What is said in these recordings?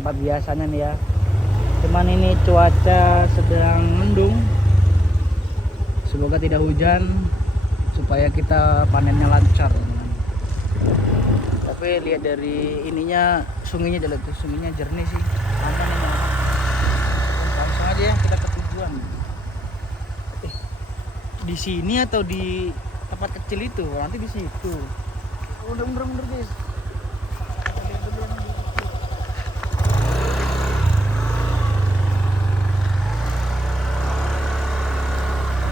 tempat biasanya nih ya. Cuman ini cuaca sedang mendung. Semoga tidak hujan supaya kita panennya lancar. Tapi lihat dari ininya, sungainya jernih sih. Aman ini. Langsung aja ya kita ke tujuan. Di sini atau di tempat kecil itu? Nanti di situ. Udah mundur guys.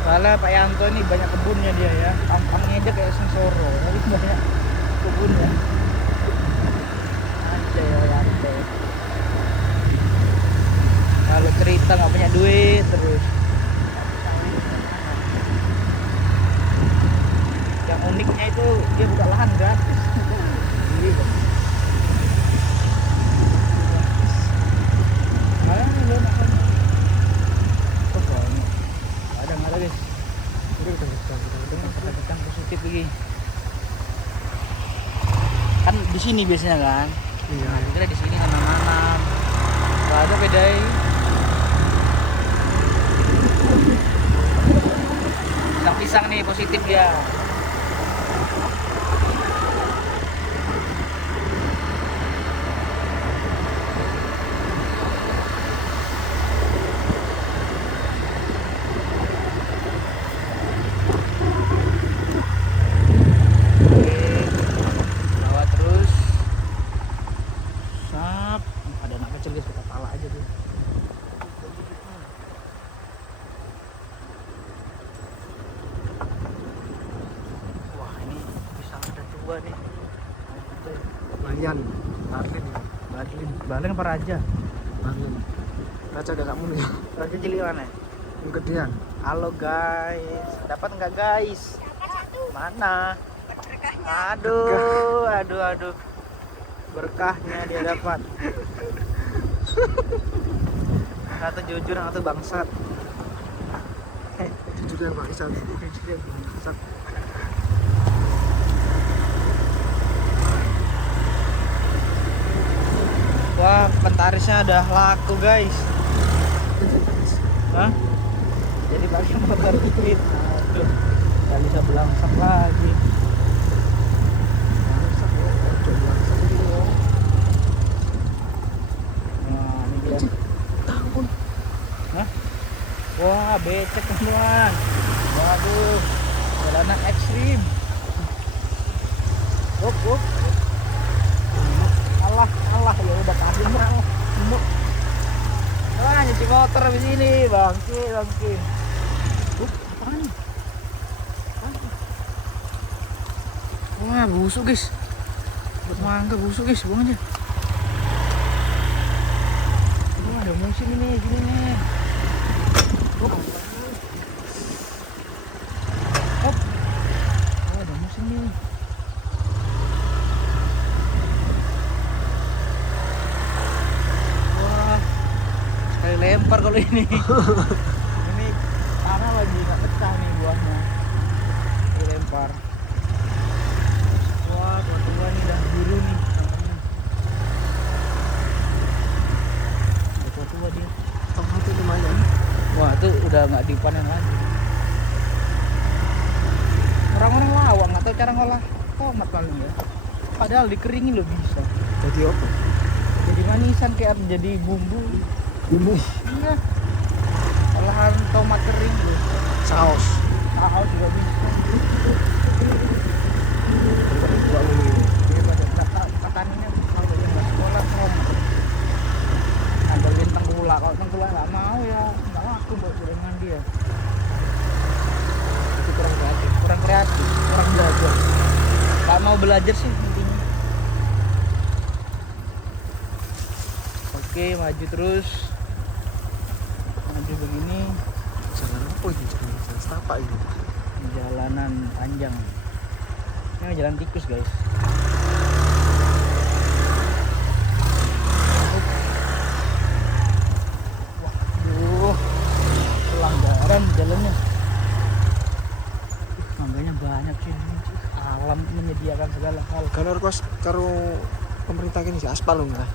Soalnya Pak Yanto ini banyak kebunnya dia ya. Kampungnya aja kayak Sensoro, tapi banyak kebunnya. Anjay. Kalau cerita nggak punya duit terus. Yang uniknya itu dia buka lahan gratis. Jadi, ada guys. Kita positif lagi. Kan di sini biasanya kan. Iya. Nah, kira di sini nanam-nanam. Gak ada bedai. Pisang nih positif ya. Nih. Lumayan. Barlin apa raja? Barlin. Raja gak kamu nih. Raja cilik mana? Yang gedean. Halo guys, dapat nggak guys? Mana? Aduh. Berkahnya dia dapat. Satu jujur, satu bangsat. Jujur yang bangsat. Wah, pentarisnya udah laku guys. Hah? Jadi pakai motor duit. Aduh, nggak bisa belangsak lagi. Nah, ini dia. Tahun. Hah? Wah, becek teman. Waduh, jalanan ekstrim. Up. Allah ya udah kasih muk. Wah, nyuci motor habis ini, bangke. Apaan? Wah, busuk guys. Buat mangga busuk guys, buang aja. Wah, ada musim ini, gini nih. Hop. Oh, ada musim nih. Lempar kalau ini. Ini tanah lagi nggak pecah nih buahnya. Dilempar. Wah, tua nih dan biru nih. Udah tua dia. Tomat itu lumayan. Wah, itu udah nggak dipanen lagi. Orang-orang lawang nggak tahu cara ngolah tomat kali ya. Padahal dikeringin loh bisa. Jadi apa? Jadi manisan kayak jadi bumbu. Iya. Olahan tomat kering loh. Saus juga bisa. Petaninya kalau yang nggak sekolah ngandelin tengkulak. Kalau tengkulak nggak mau ya nggak laku buat dengan dia. Itu kurang kreatif, kurang belajar. Nggak mau belajar sih intinya. Oke, maju terus. Begini jalan apa ini? Jalan setapak ini. Jalanan panjang. Ini jalan tikus guys. Waduh, pelanggaran jalannya. Mangganya banyak sih. Alam menyediakan segala hal. Kalau karo pemerintah ini sih aspal loh nggak?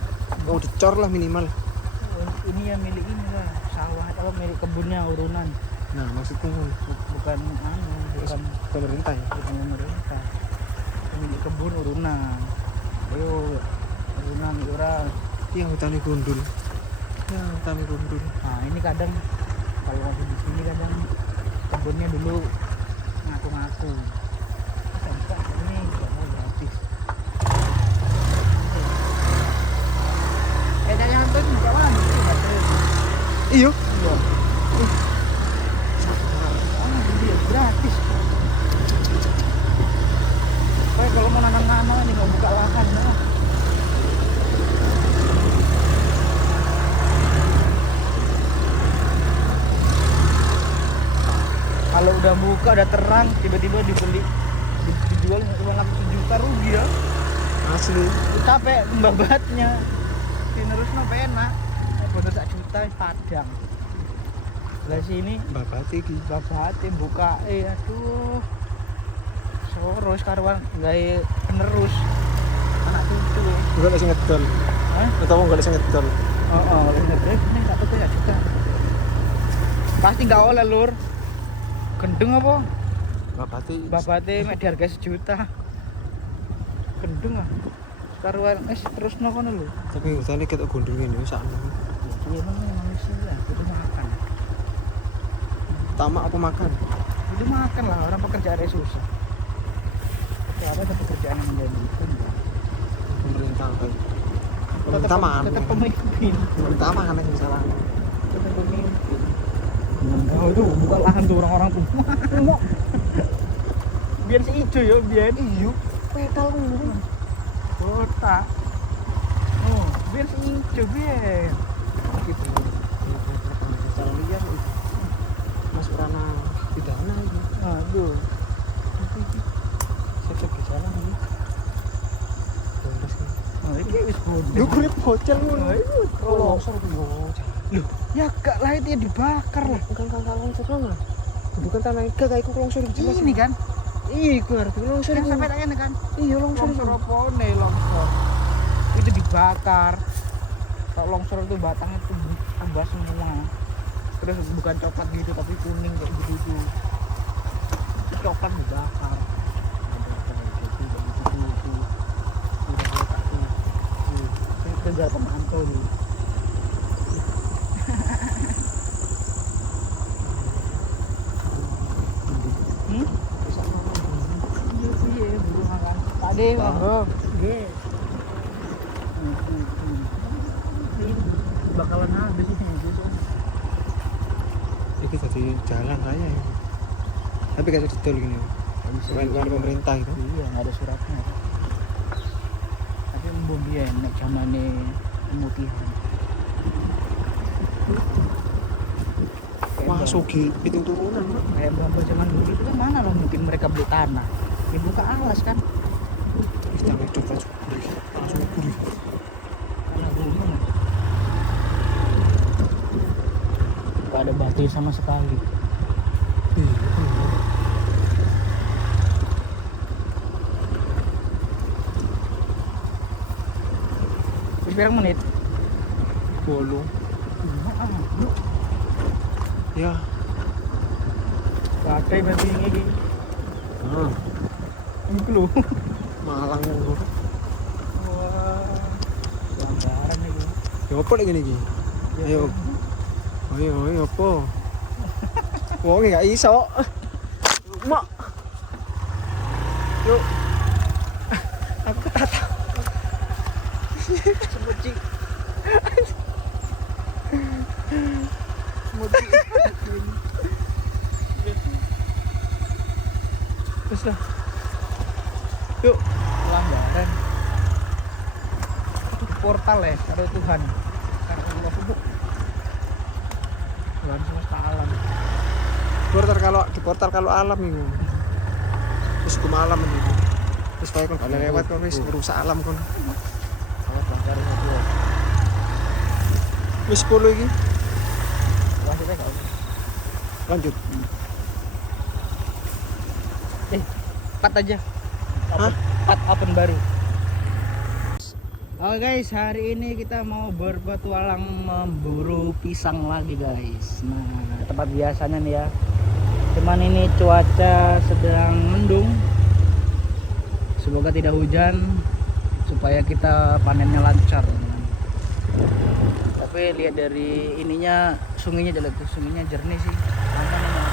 Oh, dicor lah minimal. Ini ya milik ini lah, sawah atau milik kebunnya urunan. Nah, maksudku ngono. Bukan bukan Pemerintah ya. bukan pemerintah. Milik kebun urunan. Ayo urunan orang. Yang hutannya gundul. Ya, hutannya gundul. Nah ini kadang kalau masih di sini kadang kebunnya dulu ngaku-ngaku. Sampai ini nggak mau gratis. Dari hantu itu buka mana? Iyo. Iya. Dia gratis. Kayak kalau mau nanam-nanam ini nggak buka lahan nah. Kalau udah buka udah terang tiba-tiba dibeli dijual uang 1 juta rugi ya. Asli. Capek membabatnya. Terus no enak. Bener 1 juta padang. Lah sini Babate iki. babate buka aduh. Soros karuan gawe penerus anak cucu. Enggak ada sing ngedol. Hah? Atau enggak ada sing ngedol. Oh, oleh ngebrek ini tak tuh ya juga. Pasti enggak oleh lur. Gendeng apa? Babate. Babate mek di harga 1 juta. Gendeng ah. Karuan terus no kono lho. Tapi hutannya ketok gundul ngene wis sakno. Iya memang manusia itu makan. Tamak apa makan? Itu makan lah orang pekerjaannya susah. Tapi ada pekerjaan yang menjadi itu enggak. Pemerintah kayak. Pemerintah mana? Tetap pemimpin. Pemerintah mana yang salah? Tetap pemimpin. Enggak itu bukan lahan tuh orang-orang tuh. Biar si ijo ya biar. Iyo. Pedal ngono. Kota. Oh, biar si ijo biar. Gitu. Salah liar itu. Masuk ranah pidana itu. Aduh. Cek di jalan ini. Bonus kan. Oh, ini wis bodoh. Yo kulit bocel ngono. Oh, Longsor ku yo. loh, ya gak lah itu ya dibakar lah. Bukan kan longsor lah. Bukan tanah iga kayak iku longsor jelas. Ini kan, Iya, iku ngerti longsor yang iku. sampai ini kan. Iya longsor. Longsor apa nih longsor? Itu dibakar. Kalau longsor itu batangnya itu tambah semua. Terus bukan coklat gitu tapi kuning kayak gitu. Coklat dibakar. Tinggal pemantau dulu. Iya, burung makan. Tadi Oh, Nggih. Ini bakalan habis ini besok. iki tadi jalan raya ya. Tapi kayak didol gini. Bukan pemerintah gitu. Iya, nggak ada suratnya. Tapi mbok biyen nek zamane pemutihan. Wah, sugi pitung turunan. Kayak bambang zaman dulu itu kan mana loh mungkin mereka beli tanah. Dibuka alas kan. Kita coba langsung gurih. Tanah gunung. Gak ada batu sama sekali. Berapa menit? Bolong. Ya. Pakai berarti ini. Nah, Ini loh. Malang ngono. Wah. Pelanggaran ini. Ya apa lagi iki? Ayo. Ayo apa? Wong enggak iso. Mak. Yuk. Aku tak tahu. Semuci. Semuci. Terus lah. Yuk. Pelanggaran. Itu portal ya, karo Tuhan. Karo Allah subhanahu. Tuhan semesta alam. Di portal kalau alam itu. Terus ke malam itu. Terus kayak kon kalau lewat kon wis merusak alam kon. Awas pelanggaran itu. Wis 10 iki. Wasit gak usah. Lanjut. 4 aja. Hah? 4 open baru. Oke guys, hari ini kita mau berpetualang memburu pisang lagi guys. Nah, tempat biasanya nih ya. Cuman ini cuaca sedang mendung. Semoga tidak hujan supaya kita panennya lancar. Tapi lihat dari ininya, sungainya jelek tuh, sungainya jernih sih. Aman ini.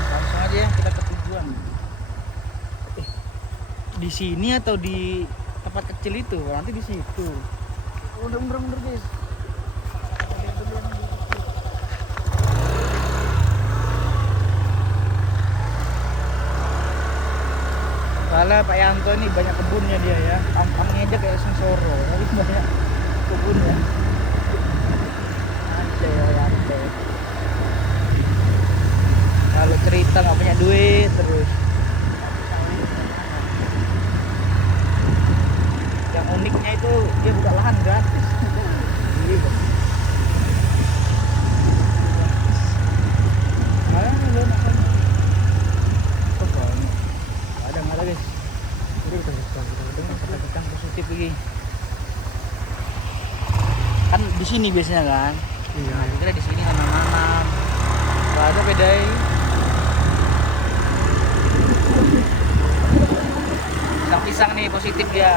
Langsung aja ya kita ke tujuan. Di sini atau di tempat kecil itu? Nanti di situ. Udah guys. Soalnya Pak Yanto ini banyak kebunnya dia ya. Kampungnya aja kayak Sengsoro, tapi banyak kebunnya. Ante. Kalau cerita nggak punya duit terus. Yang uniknya itu dia buka lahan gratis. Gitu. Nggak ada guys. Ini Kita positif lagi. Kan di sini biasanya kan. iya. Nah, kira di sini nanam-nanam. Nggak ada bedai. Pisang nih positif ya.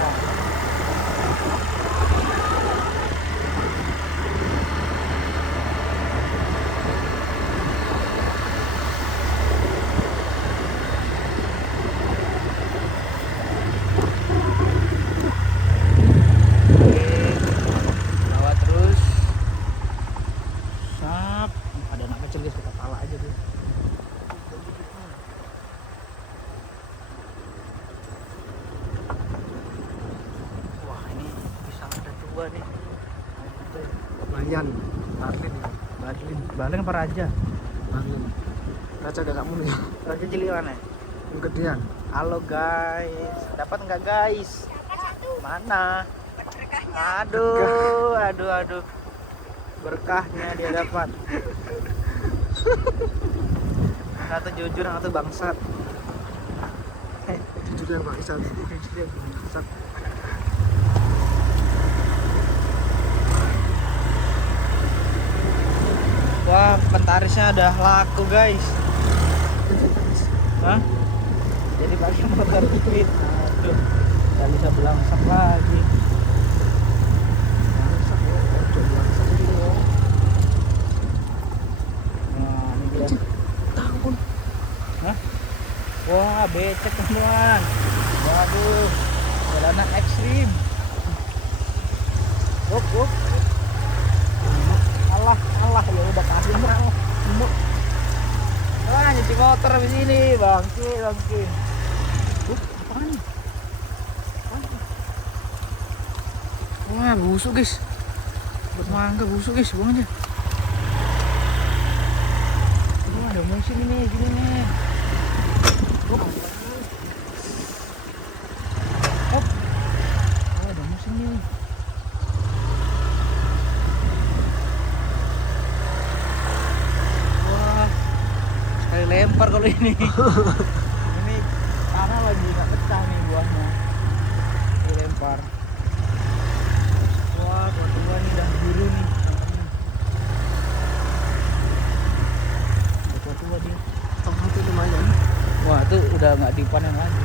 Bawa terus. Sap. Ada anak kecil guys, kita pala aja tuh. Wah, ini pisang udah tua nih. Lumayan. Barlin ya. Balik apa raja? Barlin. Raja gak kamu nih. Raja cilik mana? Yang gedean. Halo guys, dapat nggak guys? Mana? Aduh. Berkahnya dia dapat. Satu jujur, satu bangsat. Jujur yang bangsat. Jujur yang bangsat. Wah, pentarisnya udah laku guys. Hah? Jadi pakai motor duit. Aduh, nggak bisa belangsak lagi. Bangsat ya. Ojo bangsat ini ya. Nah, ini dia. Tahun. Hah? Wah, becek teman. Waduh, jalanan ekstrim. Up. Allah ya udah kasih mau. Wah, nyuci motor habis ini, bangke. Apaan nih? Wah, busuk guys. Buat mangga busuk guys, buang aja. Aduh, ada musim ini, gini nih. Hop. Oh, ada musim nih. Lempar kalau ini. Ini tanah lagi nggak pecah nih buahnya. Dilempar. Wah, tua nih dan biru nih. Tua dia. Tahun itu lumayan. Wah, itu udah nggak dipanen lagi.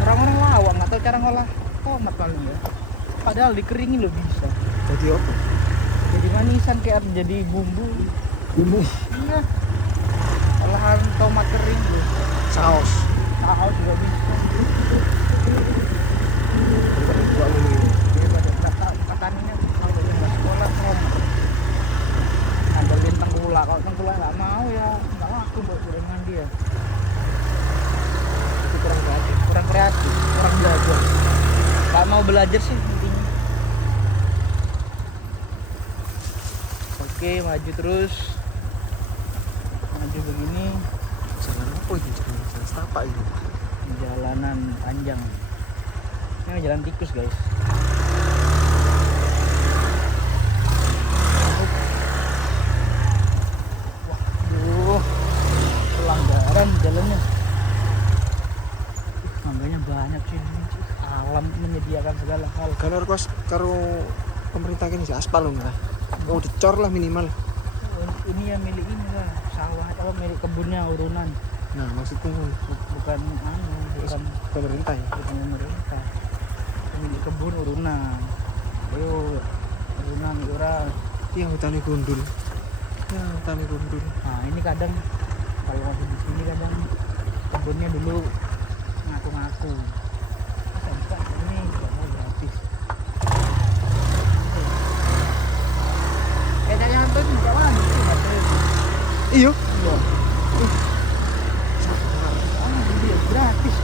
Orang-orang lawak nggak tahu cara ngolah tomat paling ya. Padahal dikeringin loh bisa. Jadi apa? Jadi manisan kayak jadi bumbu. Bumbu. Iya. Olahan tomat kering loh. Saus. Saus juga bisa. Buat ini. Katanya kalau yang nggak sekolah ngomong. Ngandelin tengkulak. Kalau tengkulak nggak mau ya nggak laku buat gorengan dia. Itu kurang kreatif, kurang belajar. Nggak mau belajar sih intinya. Oke, maju terus. Maju begini. Jalan apa ini? Jalan setapak ini. Jalanan panjang. Ini jalan tikus guys. Waduh, pelanggaran jalannya. Mangganya banyak sih ini. Kan harus karo pemerintah ini sih aspal loh lah. Oh dicor lah minimal. Ini ya milik ini lah, sawah apa milik kebunnya urunan. Nah maksudku kan Bukan bukan pemerintah ya. bukan pemerintah. Milik kebun urunan. Ayo urunan orang. Yang hutannya gundul. Ya hutannya gundul. Nah ini kadang kalau masih di sini kadang kebunnya dulu ngaku-ngaku. Sampai ini nggak mau gratis. Dari hantu itu nggak mana? Iyo. Iya. Dia gratis.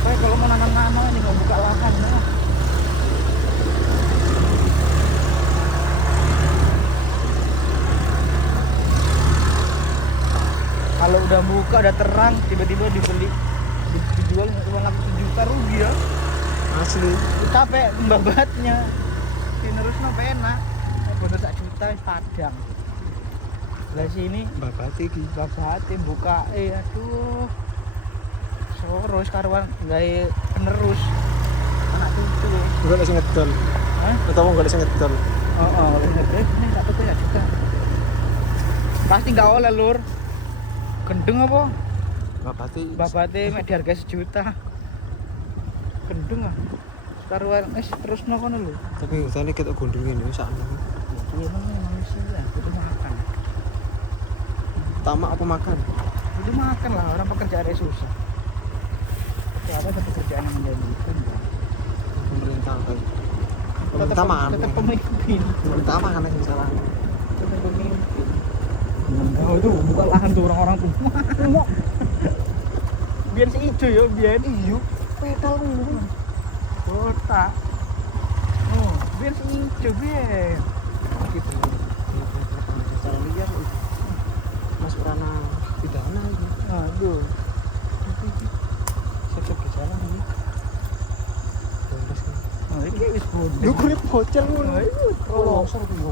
Kayak kalau mau nanam-nanam ini mau buka lahan nah. Kalau udah buka udah terang tiba-tiba dibeli dijual uang 1 juta rugi ya. Asli. Capek membabatnya. Terusnya enak. Bonus 1 juta padang. Lah sini Bapak iki. babate buka aduh. Soros karuan gawe penerus. Anak cucu. Enggak ada sing ngedol. Hah? Atau enggak ada sing ngedol. Oh, ini 1 juta. Pasti enggak oleh, Lur. Gendeng apa? Babate mek di harga 1 juta. Gendeng ah. Karuan terus kono lho. Tapi hutannya kita gundul ini sakno. Iya memang manusia, butuh makan. Tamak apa makan? Butuh makan lah, orang pekerjaannya susah. Tapi ada satu pekerjaan yang menjanjikan. Pemerintah kayak. Pemerintah mana? Tetap pemimpin. Pemerintah mana yang salah? Tetap pemimpin. Enggak itu buka lahan tuh orang-orang tuh. Biar si ijo ya, biar iyo. Pedal dulu. Kota. Oh, biar si ijo biar. Gitu. Secara liar masuk ranah pidana ini. Aduh. Sektor gejala ini. Bonus kan. Oh, ini wis bodoh. Lu kulit bocel ngono. Oh, Longsor ku yo.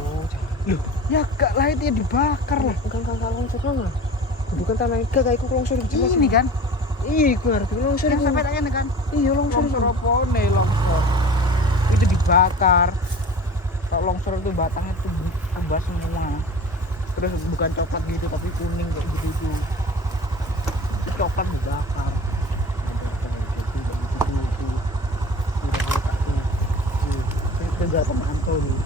loh, ya gak lah itu ya dibakar lah. Bukan kan longsor kan. Bukan tanah iga kayak iku longsor jelas. Ini kan, Iya, iku ngerti longsor yang iku. sampai tangan kan. Iya longsor. Longsor apa nih longsor? Itu dibakar. Kalau longsor itu batangnya itu tebas semua. Terus bukan coklat gitu tapi kuning kayak gitu. Coklat dibakar. Itu tinggal pemantau nih.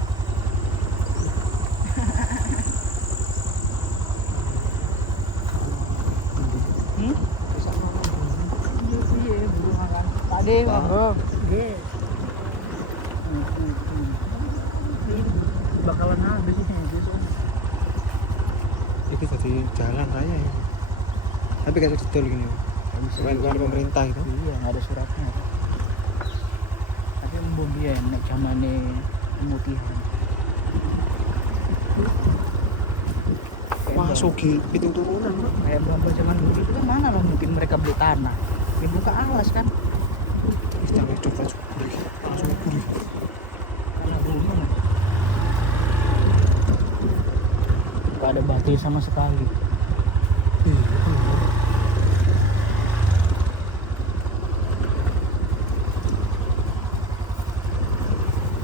Iya, burung makan. Tadi monggo. Nggih. Ini bakalan habis ini besok. Iki tadi jalan raya ya. Tapi kayak detail gini. Bukan pemerintah gitu. Iya, nggak ada suratnya. Tapi mbok biyen nek zamane pemutihan. Wah, sugi pitung turunan. Kayak mbak zaman dulu itu kan mana lah mungkin mereka beli tanah. Dibuka alas kan. Sampai coba langsung gurih. Karena rumah. Gak ada batu sama sekali.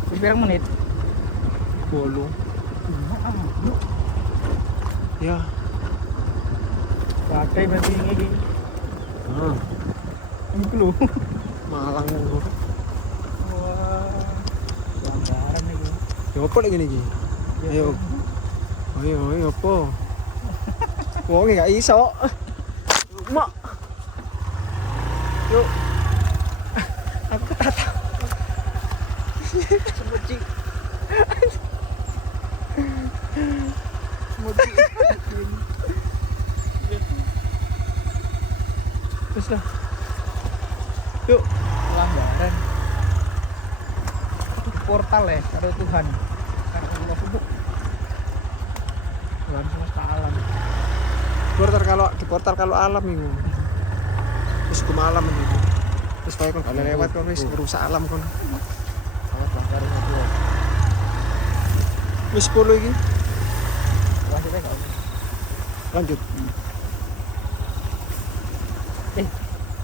Terus berapa menit? Bolong. Ya. Badai berarti ini. Ah, Ini loh. Malang ngono. Wah. Pelanggaran ini. Ya apa lagi nih? Ayo. Ayo apa? Wong gak iso. Mak. Yuk. Aku tak tahu. Semuci. Semuci. Terus lah. Yuk. Pelanggaran. Itu portal ya, karo Tuhan. Karo Allah subhanahu. Tuhan semesta alam. Di portal kalau alam ini. Terus ke malam ini. Terus kayak kan kalau lewat kan wis merusak alam kan. Awas langgaran itu. Wis 10 iki. Wasitnya gak usah. Lanjut.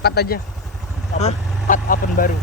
Cut aja. Hah? Cut open baru.